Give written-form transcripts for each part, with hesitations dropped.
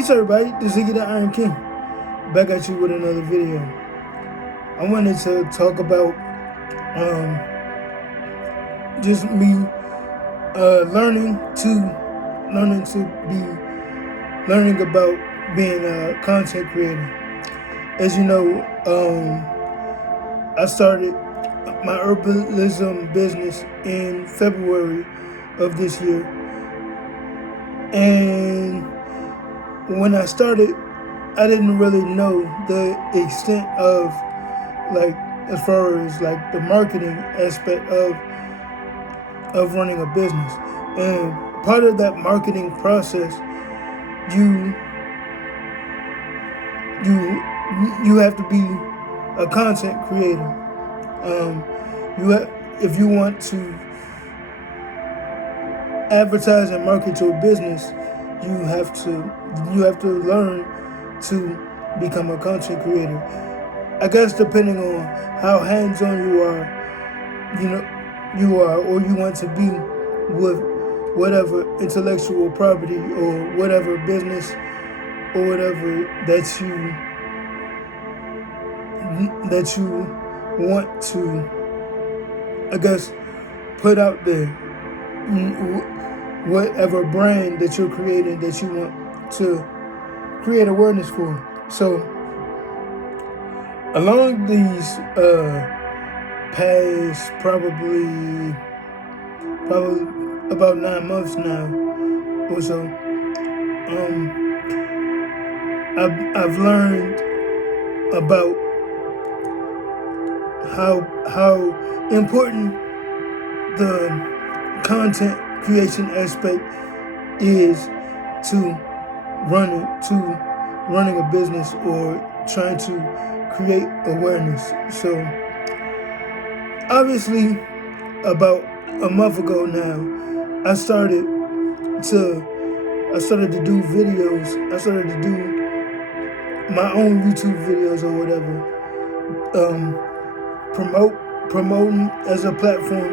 Peace everybody, this is Ziggy the Iron King, back at you with another video. I wanted to talk about just me learning about being a content creator. As you know, I started my herbalism business in February of this year, and when I started, I didn't really know the extent of, like, as far as like the marketing aspect of running a business. And part of that marketing process, you have to be a content creator. If you want to advertise and market your business, you have to learn to become a content creator. I guess depending on how hands-on you are, or you want to be with whatever intellectual property or whatever business or whatever that you want to, I guess, put out there. Whatever brand that you're creating that you want to create awareness for. So along these past probably about 9 months now or so, I've learned about how important the content creation aspect is to running a business or trying to create awareness. So obviously, about a month ago now, I started to do videos. I started to do my own YouTube videos or whatever, promoting as a platform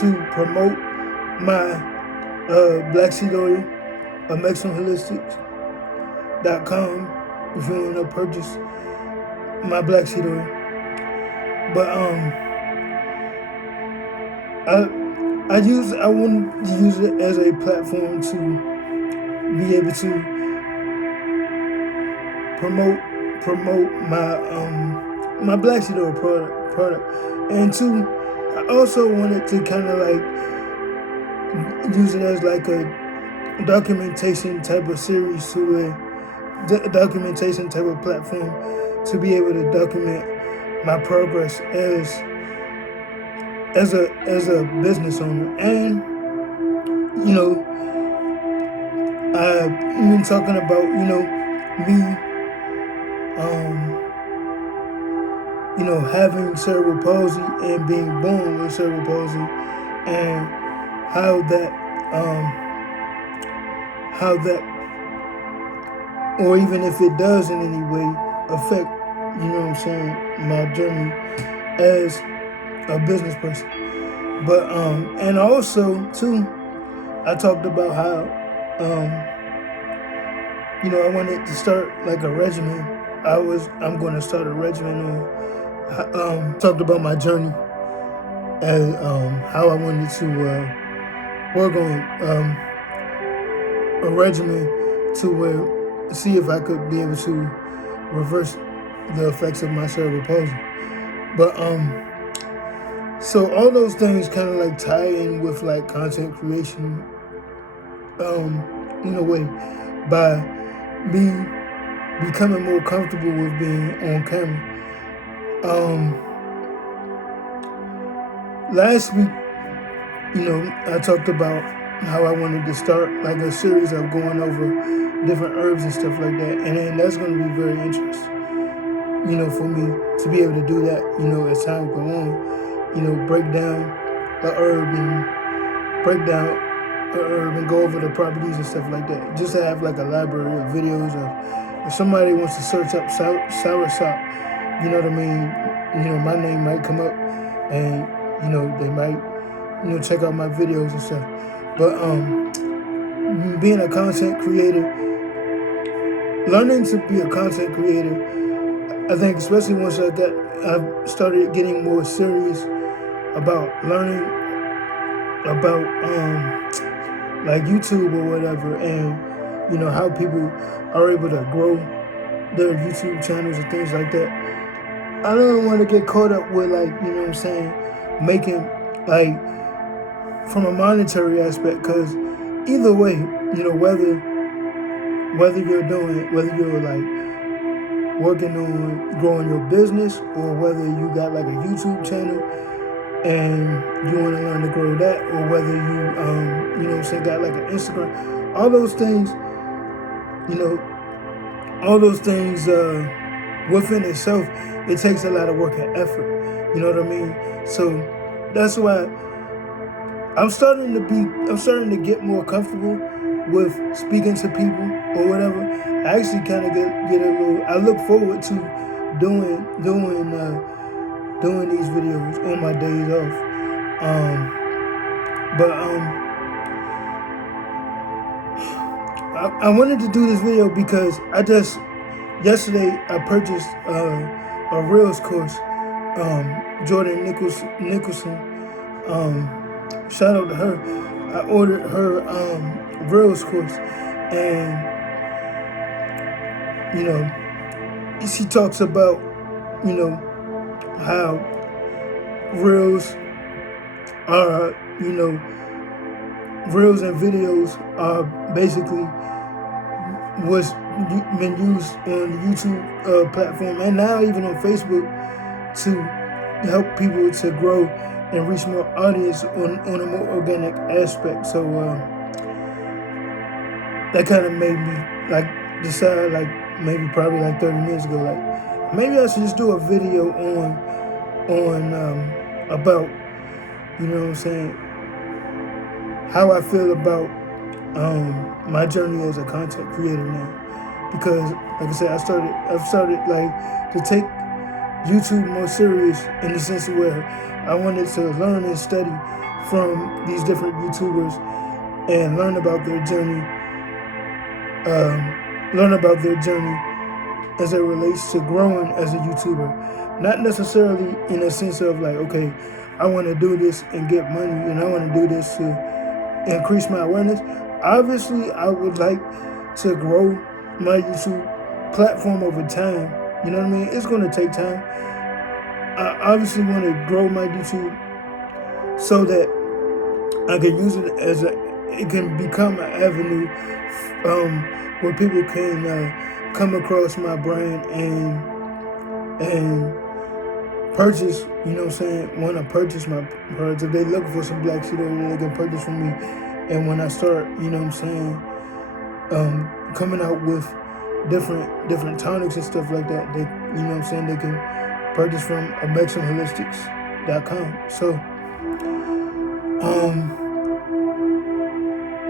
to promote my black seed oil, MexicalHolistics.com, if you want to purchase my black seed oil. But I want to use it as a platform to be able to promote my black seed oil product, and two, I also wanted to kind of like use it as like a documentation type of series, to a documentation type of platform, to be able to document my progress as a business owner. And I've been talking about me having cerebral palsy and being born with cerebral palsy, and how that or even if it does in any way affect, my journey as a business person. But and also too, I talked about how I wanted to start like a regimen. I'm going to start a regimen on talked about my journey and how I wanted to work on a regimen to see if I could be able to reverse the effects of my cerebral palsy. But so all those things kind of like tie in with like content creation, in a way, by me becoming more comfortable with being on camera. Last week, I talked about how I wanted to start like a series of going over different herbs and stuff like that, and then that's going to be very interesting, for me to be able to do that, as time goes on, break down a herb and go over the properties and stuff like that, just to have like a library of videos of, if somebody wants to search up soursop, my name might come up, and they might check out my videos and stuff. But being a content creator learning to be a content creator, I think especially once I started getting more serious about learning about like YouTube or whatever, and how people are able to grow their YouTube channels and things like that. I don't want to get caught up with making like from a monetary aspect, because either way, whether you're like working on growing your business, or whether you got like a YouTube channel and you want to learn to grow that, or whether you got like an Instagram, all those things, all those things within itself, it takes a lot of work and effort. You know what I mean? So that's why I'm starting to get more comfortable with speaking to people or whatever. I actually kind of get a little. I look forward to doing these videos on my days off. But I wanted to do this video because yesterday I purchased a Reels course. Jordan Nicholson. Shout out to her. I ordered her Reels course, and she talks about how Reels are Reels and videos are basically what's been used on the YouTube platform, and now even on Facebook, to help people to grow and reach more audience on a more organic aspect. So that kind of made me like decide, like probably like 30 minutes ago, like maybe I should just do a video on about how I feel about my journey as a content creator now. Because like I said, I've started like to take YouTube more serious, in the sense of where I wanted to learn and study from these different YouTubers and learn about their journey as it relates to growing as a YouTuber. Not necessarily in a sense of like, okay, I want to do this and get money, and I want to do this to increase my awareness. Obviously, I would like to grow my YouTube platform over time. You know what I mean? It's going to take time. I obviously want to grow my YouTube so that I can use it it can become an avenue where people can come across my brand and purchase, want to purchase my products. If they look for some black shit over there, they can purchase from me. And when I start, coming out with different tonics and stuff like that, they can purchase from AmexingHolistics.com. So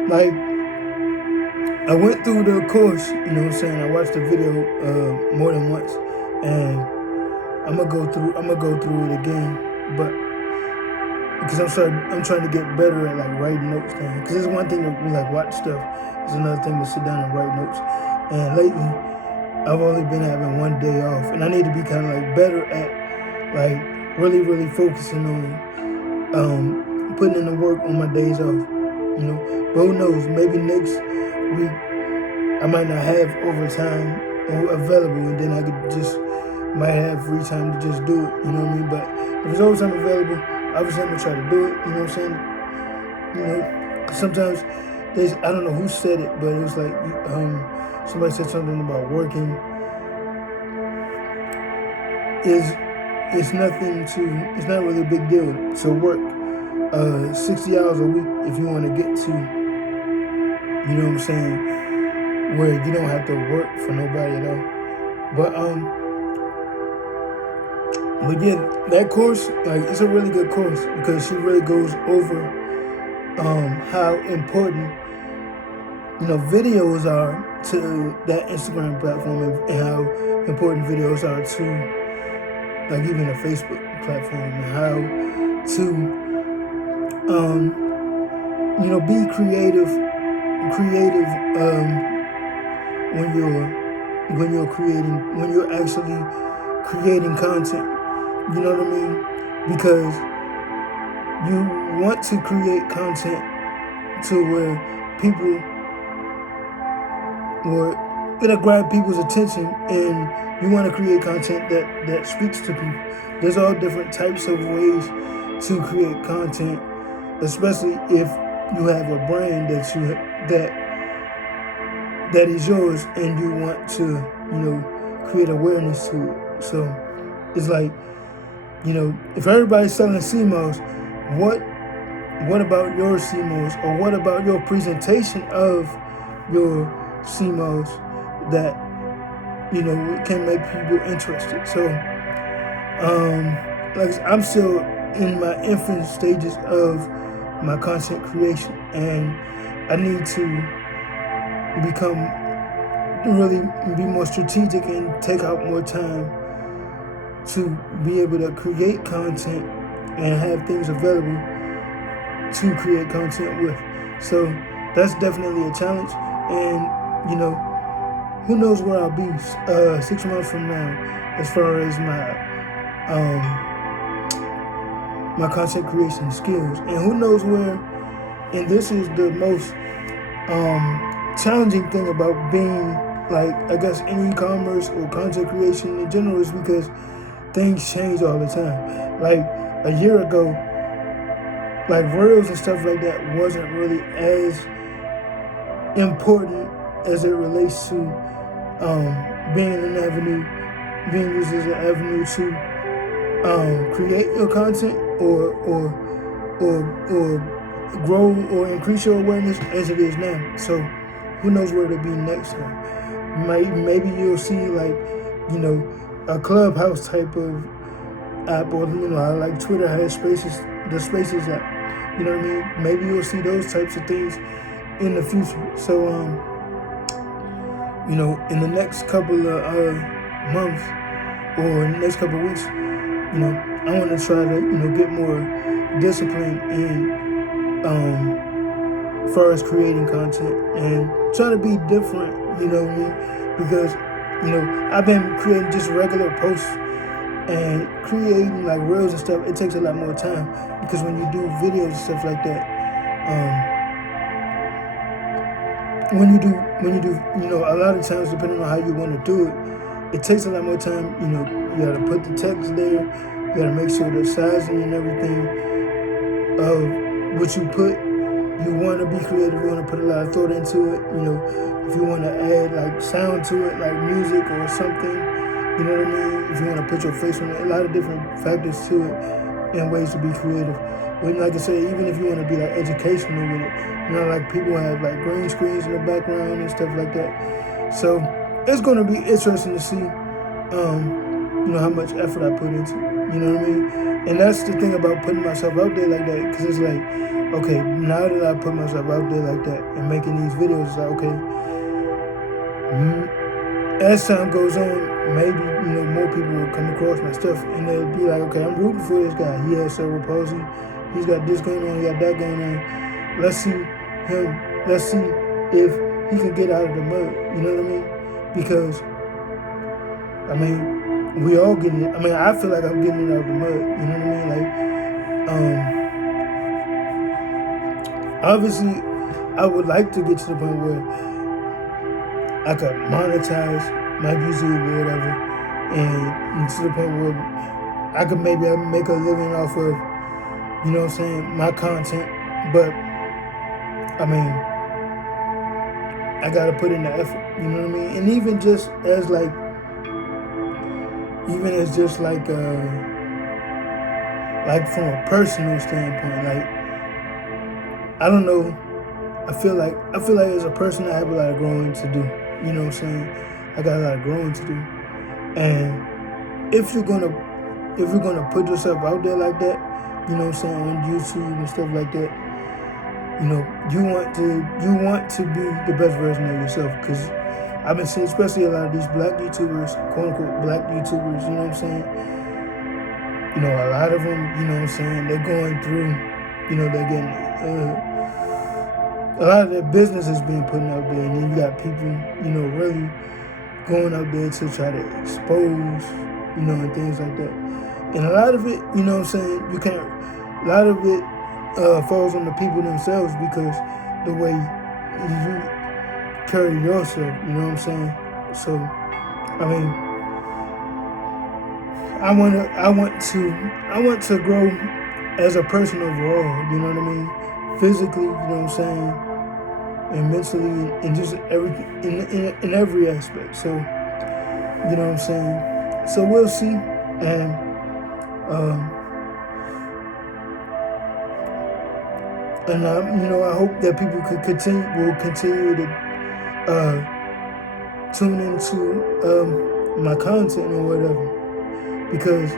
like I went through the course, I watched the video more than once, and I'm gonna go through it again, but because I'm trying to get better at like writing notes down. Because it's one thing to like watch stuff, it's another thing to sit down and write notes. And lately, I've only been having one day off, and I need to be kind of like better at like really focusing on putting in the work on my days off. But who knows? Maybe next week I might not have overtime available, and then I might have free time to just do it. You know what I mean? But if there's overtime available, obviously I'm gonna try to do it. You know what I'm saying? Cause sometimes I don't know who said it, but it was like somebody said something about working it's not really a big deal to work 60 hours a week if you want to get to, where you don't have to work for nobody at all. But yeah, that course, like, it's a really good course because she really goes over how important videos are to that Instagram platform, and how important videos are to like even a Facebook platform, and how to be creative when you're when you're actually creating content. You know what I mean? Because you want to create content to where people or it'll grab people's attention, and you want to create content that speaks to people. There's all different types of ways to create content, especially if you have a brand that is yours and you want to, create awareness to it. So it's like, if everybody's selling CMOs, what about your CMOs, or what about your presentation of your CMOs that can make people interested? So like I'm still in my infant stages of my content creation, and I need to really be more strategic and take out more time to be able to create content and have things available to create content with. So that's definitely a challenge, and who knows where I'll be 6 months from now as far as my content creation skills, and who knows where. And this is the most challenging thing about being, like, I guess, in e-commerce or content creation in general, is because things change all the time. Like a year ago, like reels and stuff like that wasn't really as important as it relates to being used as an avenue to create your content or grow or increase your awareness as it is now. So who knows where it'll be next time? Maybe you'll see, like, a Clubhouse type of app, or like Twitter has Spaces, the Spaces app. You know what I mean? Maybe you'll see those types of things in the future. So in the next couple of months or next couple of weeks, I want to try to get more disciplined in as far as creating content and trying to be different. You know what I mean? Because I've been creating just regular posts and creating like reels and stuff. It takes a lot more time, because when you do videos and stuff like that, when you do a lot of times, depending on how you want to do it, it takes a lot more time. You got to put the text there. You got to make sure the sizing and everything of what you put. You want to be creative. You want to put a lot of thought into it. If you want to add like sound to it, like music or something, you know what I mean? If you want to put your face on it, a lot of different factors to it and ways to be creative. But like I say, even if you want to be like educational with it, like people have like green screens in the background and stuff like that. So it's going to be interesting to see, how much effort I put into it. You know what I mean? And that's the thing about putting myself out there like that, because it's like, okay, now that I put myself out there like that and making these videos, it's like, okay, as time goes on, maybe, more people will come across my stuff and they'll be like, okay, I'm rooting for this guy. He has cerebral palsy. He's got this going on. He got that going on. Let's see him. Let's see if he can get out of the mud. You know what I mean? Because, we all getting it. I feel like I'm getting it out of the mud. You know what I mean? Like, obviously, I would like to get to the point where I could monetize my YouTube or whatever, and to the point where I could maybe make a living off of, my content. But I gotta put in the effort. You know what I mean? And even just as from a personal standpoint, like, I don't know. I feel like as a person, I have a lot of growing to do. You know what I'm saying? I got a lot of growing to do. And if you're gonna put yourself out there like that, on YouTube and stuff like that, you want to be the best version of yourself. Because I've been seeing, especially a lot of these black YouTubers, quote unquote black YouTubers, you know what I'm saying? A lot of them, you know what I'm saying, they're going through, they're getting a lot of their business is being put out there, and then you got people, really going out there to try to expose, and things like that. And a lot of it, what I'm saying, you can't, a lot of it falls on the people themselves because the way you carry yourself, you know what I'm saying? So, I mean, I want to grow as a person overall, you know what I mean? Physically, you know what I'm saying? And mentally, and just everything, in every aspect. So, you know what I'm saying? So we'll see. And, I hope that people will continue to tune into my content or whatever, because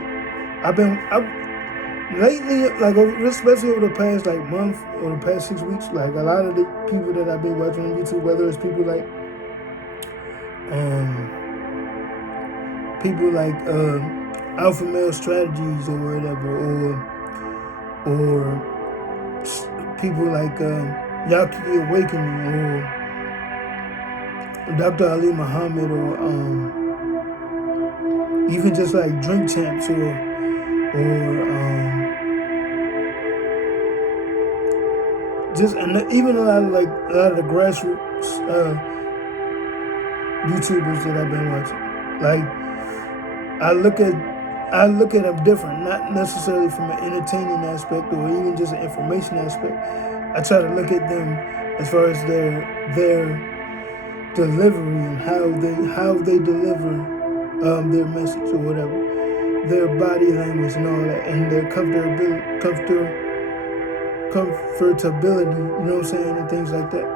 lately, like especially over the past like month or the past 6 weeks, like a lot of the people that I've been watching on YouTube, whether it's people like Alpha Male Strategies or whatever, or people like Yaki Awakening or Dr. Ali Muhammad, or even just like Drink Champs, or just, and even a lot of the grassroots YouTubers that I've been watching. Like I look at them different, not necessarily from an entertaining aspect or even just an information aspect. I try to look at them as far as their delivery and how they deliver their message or whatever, their body language and all that, and their comfortability, you know what I'm saying, and things like that.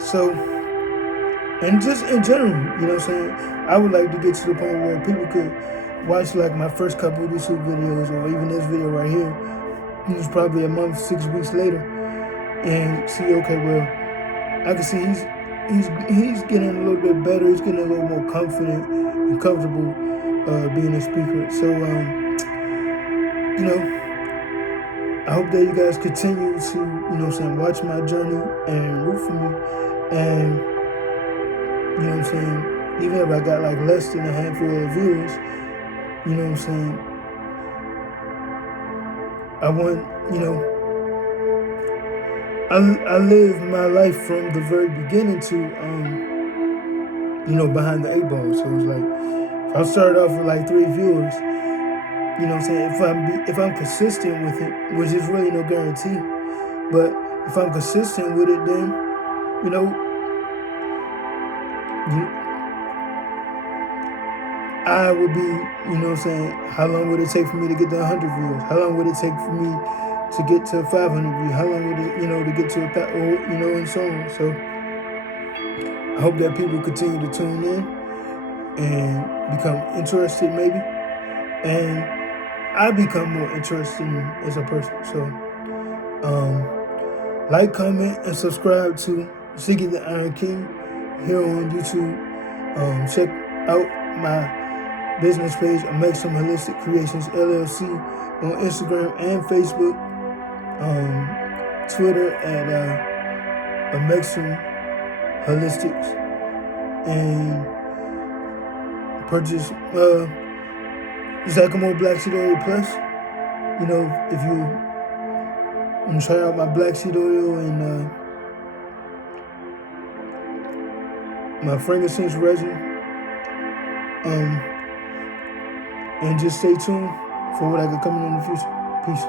So, and just in general, you know what I'm saying, I would like to get to the point where people could watch like my first couple of YouTube videos, or even this video right here, it's probably a month, 6 weeks later, and see, okay, well, I can see he's getting a little bit better. He's getting a little more confident and comfortable being a speaker. So, I hope that you guys continue to, watch my journey and root for me. And, you know what I'm saying, even if I got like less than a handful of viewers, you know what I'm saying, I want, I live my life from the very beginning to, behind the 8 ball. So it's like, if I start off with like 3 viewers, you know what I'm saying, if I'm consistent with it, which is really no guarantee, but if I'm consistent with it, then, I would be, you know what I'm saying, how long would it take for me to get to 100 viewers? How long would it take for me to get to 500 views? How long would it, to get to 1,000, and so on. So I hope that people continue to tune in and become interested maybe. And I become more interested as a person. So like, comment, and subscribe to Ziggy the Iron King here on YouTube. Check out my business page, Maxim Holistic Creations LLC, on Instagram and Facebook, Twitter at Maxim Holistics, and purchase Zacamo Black Seed Oil Plus. If you try out my black seed oil and my frankincense resin, and just stay tuned for what I got coming in the future. Peace.